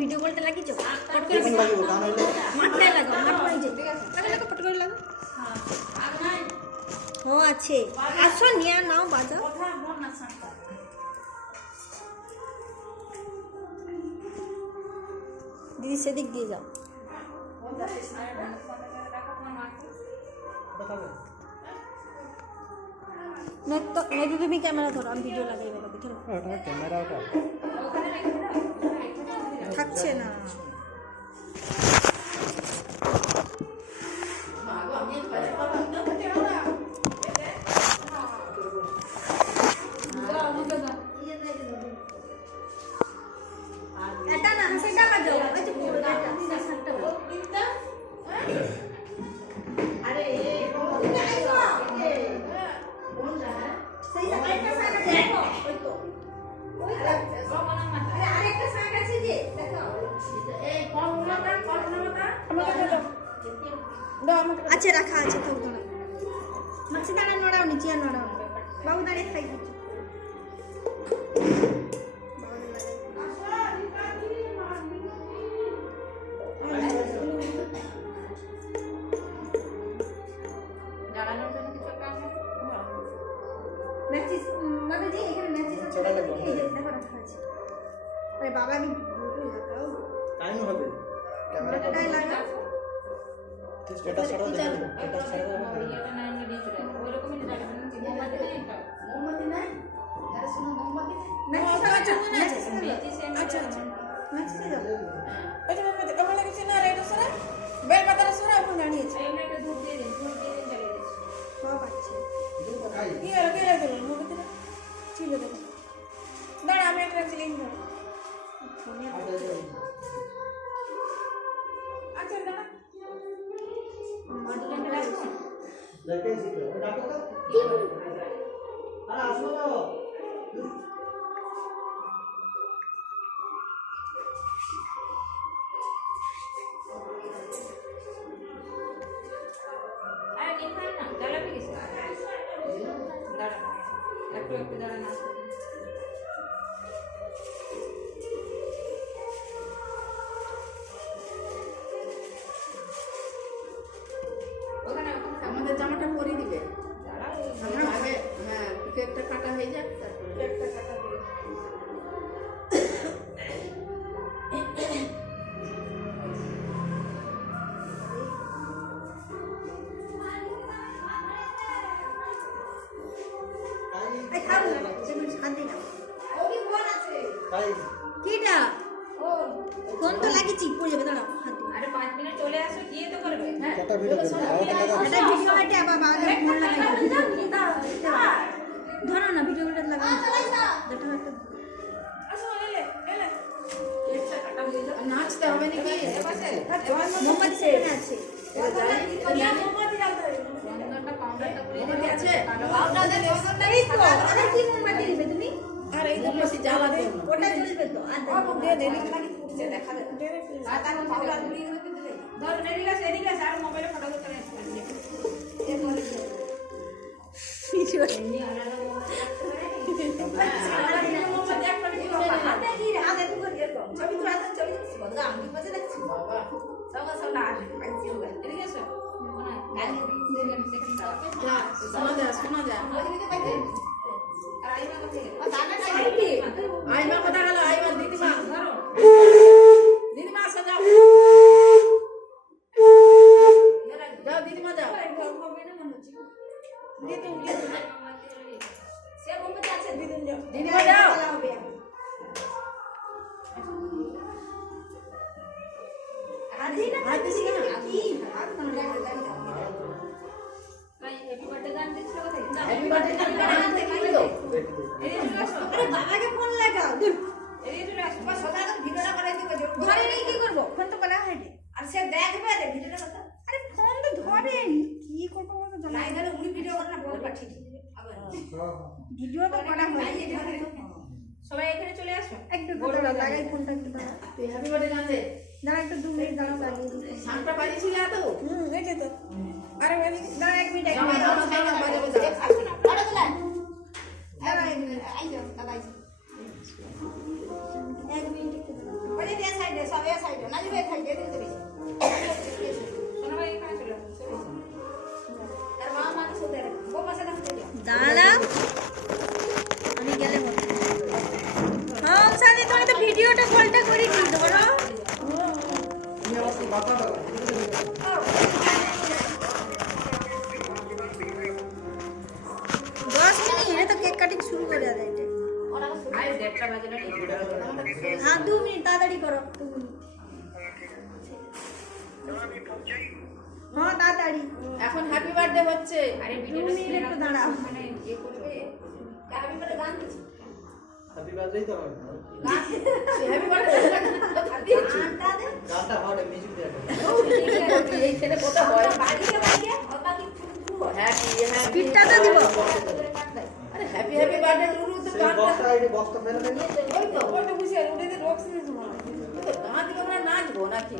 Video কলটা লাগিয়েছো ফট করে লাগিব গান হইলে মাঠটাই লাগাও মাঠ করে যে লাগা ফট করে লাগা ও আছে আসো নিয়ে নাও বাজাও দিদি সেদিক দিয়ে যাও नहीं तो তুমি ক্যামেরা ধরো আমি ভিডিও লাগাই বাবা ধরো ওটা ক্যামেরা ওটা থাকছে না এটা না সেটা বাজাও ওই তো পুরোটা সাতটা আরে আচ্ছা রাখা আছে তো মাছি দাঁড়া নড়াও নিচে নড়াও বাবু দাঁড়িয়ে থাকি ম্যাচিস মানে যে এখানে ম্যাচিস আছে এই যে দেখো রাখা আছে আরে বাবা আমি লাগাও টাইম হবে ক্যামেরাটা লাগা স্ট্যাটাস ছাড়া দেখো স্ট্যাটাস ছাড়া এটা না নিয়ে চলে ওই রকমই লাগবে মোমবাতি নাই একটা মোমবাতি নাই আরে শুনো মোমবাতি নাই ম্যাচিস আছে আচ্ছা আচ্ছা ম্যাচিস যাও ওই যে মোমবাতি কমলা লাগছে না রেড সরা বেল পাতার সরা এখন দাঁড়িয়েছে এই একটা দুধ দিয়ে দিন জ্বালিয়ে দিন সব আছে কি আর কে লাগে মোমবাতি না ছিল দেখো দাঁড়া আমি একটা চিলিং ধর আচ্ছা দাঁড়া মধুরকে ডাকো দেখে শিখো ডাকো তো আরে আসো তো আরে নিখান না জ্বালাবি কিছু দাঁড়া একটু একটু দাঁড়া না আমাদের জামাটা পরে দিবে দাঁড়া আমরা ভাবে হ্যাঁ কেকটা কাটা হয়ে যাক তারপরে একটা কাটা দিয়ে এই খাও না তুমি শান্তি নাও ওই ফোন আছে তাই কিটা ফোন তো লাগিয়েছি পড়ে যাবে দাঁড়াও শান্তি আরে 5 মিনিট চলে আসো গিয়ে তো করবে হ্যাঁ কত ভিডিও করবে এটা ভিডিও কাটে আবার বাবা ফোন লাগাই ধরো না ভিডিও কাটে লাগাই দেখো একটা আসো এলে একটা কাটা হয়ে যাবে নাচতে হবে নাকি এ পাশে মোমবাতি সেখানে আছে মোমবাতি জ্বালতে হবে সুন্দরটা পাউডারটা পুড়িয়ে মোমবাতি আছে? পাউডার দে সুন্দরটা এই তো আরে কি মোমবাতি দিবে তুমি আর এই মোমবাতি জ্বালা দেব না ওটা জ্বলবে তো আর বাবু দে দে নাকি পুড়ছে দেখা দে আর তার পাউডার পুড়িয়ে দিতে দিলে ধর এদিকে আর মোবাইলে ফটো করতে নাই এ ধরে এমনি আলাদা মোমবাতি রাখতে পারে মোমবাতি একটা কি হাতে কি হাতে তো করে এরকম ছবি তো হাতে ছবি তো বদলা আমি পাশে দেখছি বাবা সঙ্গে সঙ্গে আর পাইছি ওটা এদিকে এসো গালি সেকেন্ড শোনা যায় শোনা যায় আর আইমা কোথায় আইমা কথা গেল আইমা দিদিমা ধরো দিদিমা আসো যাও যাও দিদিমা যাও সে মোমবাতি আছে দিদিন যাও দিদিমা যাও আদি না হাত দিস না কি হাত না ভাই হ্যাপি বার্থডে গান দিছিল কোথায় হ্যাপি বার্থডে গান দেখি তো এদিকে চলে আসো আরে বাবাকে ফোন লাগাও দূর এদিকে চলে আসো বাস সোজা করে ভিডিওটা করে দিবে ধরে নেই কি করব ফোন তো করা হয়নি আর সে দেখবে রে ভিডিওটা কথা আরে ফোন তো ধরেন কি করব বলো তো নাই ধরে উনি ভিডিও করে না বল পাঠিয়ে দিবে আবার ভিডিও তো করা হয়নি সবাই এখানে চলে আসো একটু দাঁড়াও লাগাই ফোনটা একটু দাঁড়াও তুই হ্যাপি বার্থডে গান দে দাঁড়া একটু 2 মিনিট দাঁড়াও লাগিয়ে দিই সানটা বাজিয়েছিল তো এই যে তো আরে বাজি দাঁড়া 1 মিনিট যাও যাও যাও বাজাবে যাও আরে গলা দাঁড়া 1 মিনিট আই যাও দাদা আইছো 1 মিনিট একটু দাঁড়াও ওই যে সাইডে উল্টা পাল্টা করে কি ধরো তুমি আমার সাথে কথা বলো। 10 মিনিট তো কেক কাটিং শুরু করে দেয় এটা আজ 1:30 বাজে না হ্যাঁ 2 মিনিট তাড়াতাড়ি করো 2 মিনিট হ্যাঁ তাড়াতাড়ি এখন হ্যাপি বার্থডে হচ্ছে। আরে 2 ভিডিওটা মিনিট একটু দাঁড়াও মানে ইয়ে করবে আমি বলে গান দিচ্ছি হ্যাপি বার্থডে তো হবে। হ্যাপি বার্থডে গানটা দে গানটা হবে মিউজিক দিয়ে। এই ছেলে কোথা হয়? বাড়িতে বাড়িতে বাকি শুরু হয় হ্যাপি হ্যাপি স্পিডটা তো দিব আরে হ্যাপি হ্যাপি বার্থডে রুরু তো সেই গানটা বক্সটা এই বক্সটা ফেলে দেন। ওই তো ওটা বুঝি আর উঠে দিয়ে রক্স নিয়ে শোনা তো গান দিলে আমরা নাচবো নাকি?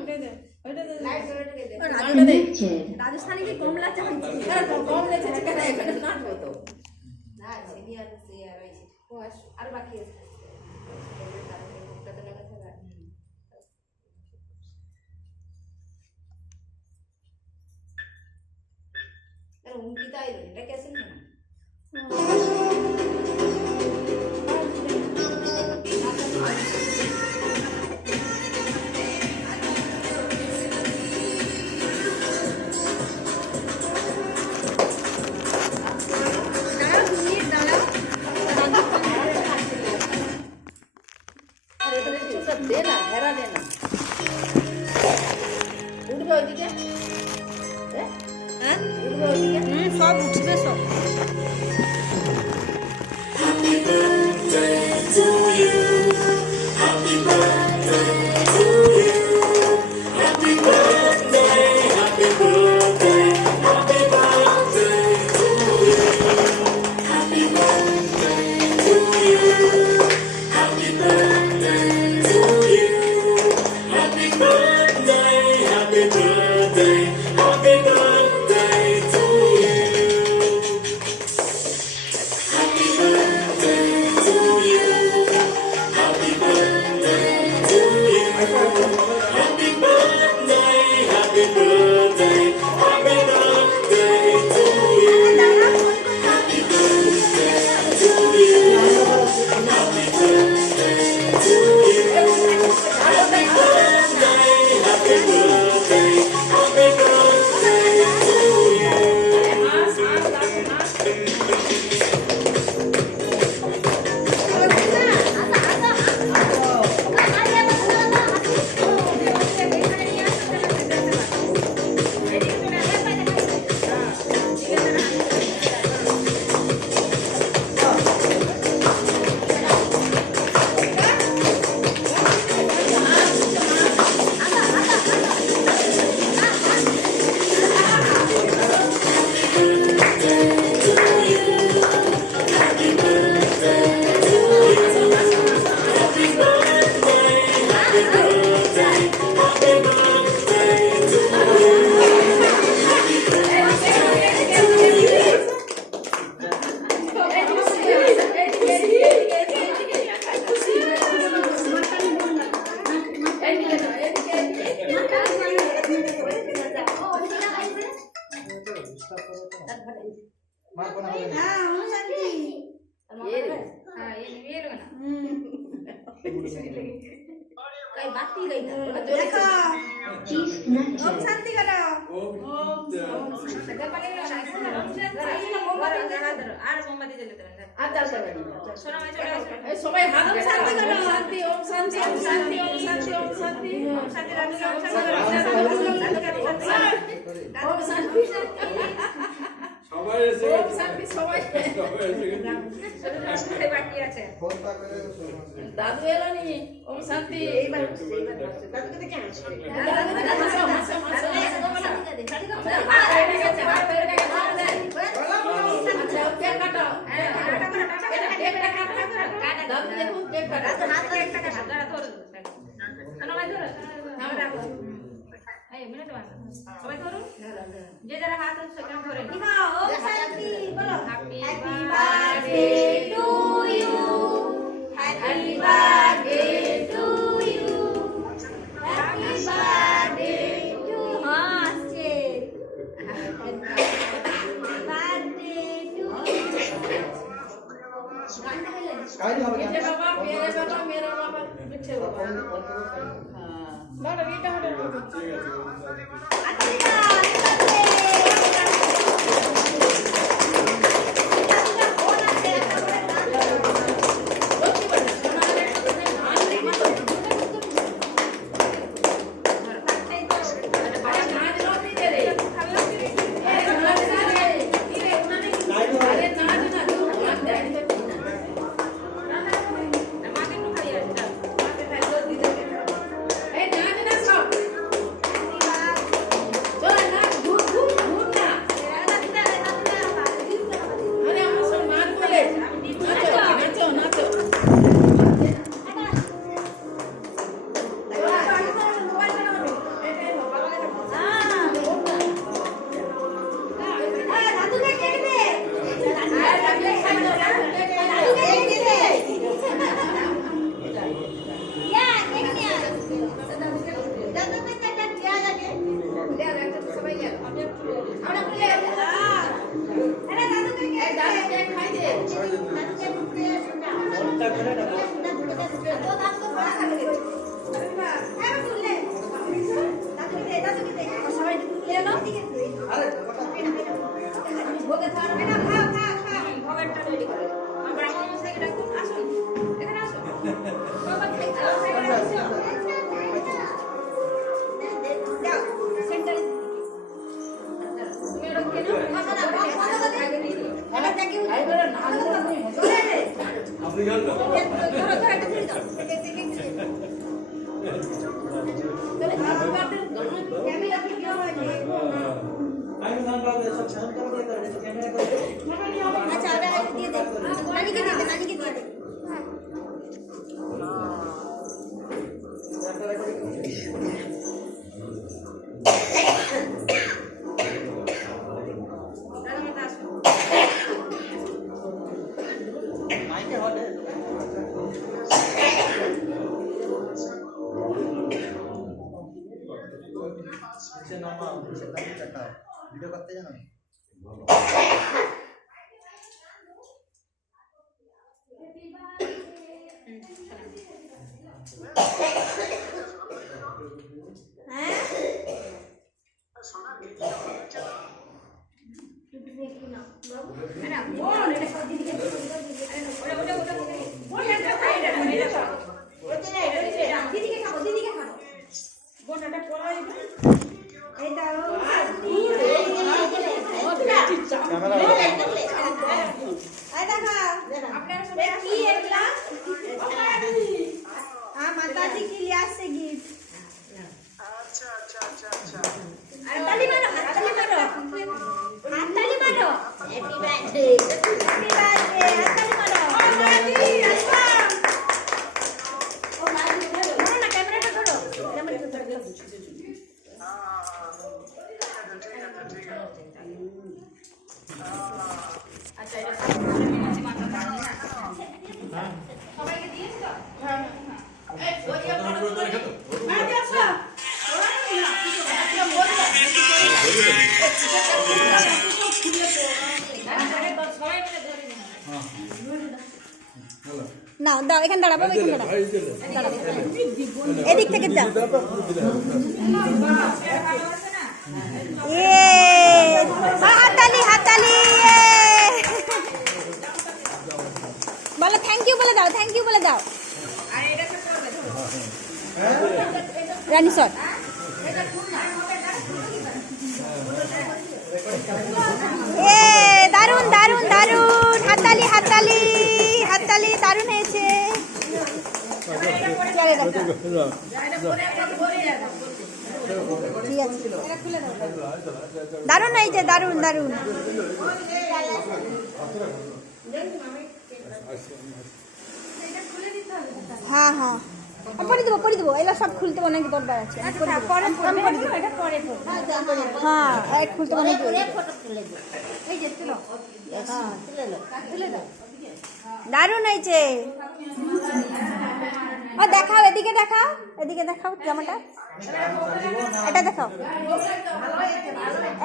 উঠে দে ওইটা দে গানটা দে। রাজস্থানে কি কম লাগছে আরে কম নেছে কেন এখানে নাচবো তো। না সিনিয়র সিনিয়র হইছে আর বাকি আছে उनकी तो आई बेटा कैसे नहीं দাঁড়াও 2 মিনিট দাঁড়াও আরে এখানে চুপচাপ দে না হেরা দে না উঠবে ওইদিকে হ্যাঁ উঠবে ওইদিকে সব উঠবে সব मार बना हो हाँ हूँ शांति ये हां ये लोग ना कई बात ही गई ना देखो ओम शांति करो सदा पड़े ना मोमबत्ती আর মোমবাতি জ্বালাতে হবে আর চাল করবে সোনা মাই চলে আসবে এই সবাই হাত শান্তি করো শান্তি ওম শান্তি ওম শান্তি ওম শান্তি ওম শান্তি ওম শান্তি রাধে ওম শান্তি ওম শান্তি সবাই এসে ওম শান্তি সবাই সবাই এসে সবাই বাকি আছে फोन पा करे দাদু এলো নি ওম শান্তি এইবার দাদুকে দেখে হাসবে আচ্ছা কেক কাটাও দাদু দেখুন কেক কাটাও সবাই ধরুন যে যারা হাত আছে সেখানে ধরে ओम शांति बोलो happy happy birthday birthday to you happy birthday to you happy birthday to हाँ से हैप्पी बर्थडे टू কাহিনী হবে পিঠে বাবা মেরে বাবা মেরা বাবা পিঠে বাবা হ্যাঁ বড় এটা হলো ঠিক আছে আপনি গান আমি গান গাবো সব ছেড়ে করে দিয়ে দাও ক্যামেরা করে আচ্ছা ওটা দিয়ে দে নানিকে দিয়ে দে নানিকে দিয়ে দে মাইকে হবে সে নামা সে কাছে টাকা ভিডিও করতে জানো माताजी के लिए आज से गिफ्ट ताली मारो ताली मारो ताली मारो हैप्पी बर्थडे ताली मारो ओ मारो ना कैमरा को छोड़ो कैमरा को छोड़ो अच्छा এটা সবাইকে দিয়েছ তো হ্যাঁ এই ওইয়া বড় করে হ্যাঁ দিয়েছ না দাও এখানে দাঁড়াবো এখানে দাঁড়াবো এদিক থেকে যাও হাততালি হাততালি বলো থ্যাংক ইউ বলে দাও থ্যাংক ইউ বলে দাও রানী স্যার দারুন দারুন দারুন হাততালি হাততালি হাততালি দারুন হয়েছে দারুন হয়েছে দারুন দারুন হ্যাঁ হ্যাঁ পরে দেবো এগুলো সব খুলতে অনেক দরকার আছে হ্যাঁ খুলতে অনেক দারুণ হয়েছে ও দেখাও এদিকে দেখাও জামাটা এটা দেখাও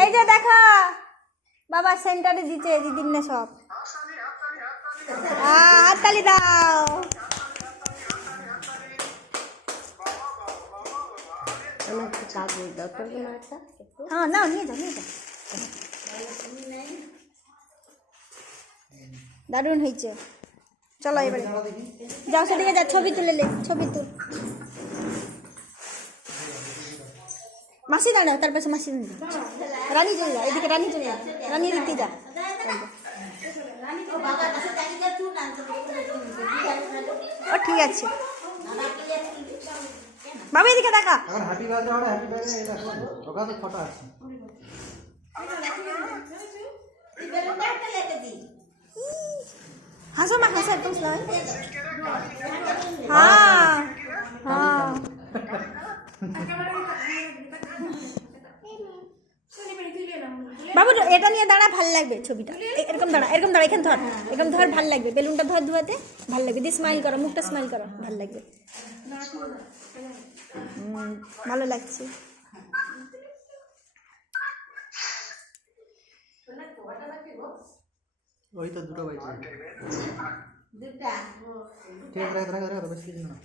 এই যে দেখো বাবা সেন্টারে দিচ্ছে দিদির না সব হাততালি দাও। কাগজ দরকার কোনো একটা হ্যাঁ নাও নিয়ে যাও নিয়ে যাও। দারুণ হয়েছে। চলো এবারে যাও সেদিকে যা, ছবি তুলে লে, ছবি তুল। মাসি দাঁড়াও, তার পাশে মাসি দাঁড়াও। রানী চলে যা, এদিকে রানী চলে যা, রানী দেখতে যা। ও ঠিক আছে বাবা, এদিকে দেখা। এখন হ্যাপি বার্থডে হবে, হ্যাপি বার্থডে এটা ওটা তো ফটো আছে। হাসো মা, হাসো একদম স্লো। হ্যাঁ হ্যাঁ বাবু এটা নিয়ে দাঁড়া, ভাল লাগবে ছবিটা। এরকম দাঁড়া, এরকম দাঁড়া, এখানে ধর, এরকম ধর, ভাল লাগবে। বেলুনটা ধর ধোয়াতে ভাল লাগবে। দিয়ে স্মাইল করো, মুখটা স্মাইল করো, ভাল লাগবে। ভালো লাগছে। ওই তো দুটো বাইছে। দুটা ঠিক আছে, রাখ রাখ রাখ, বেশি কিছু না।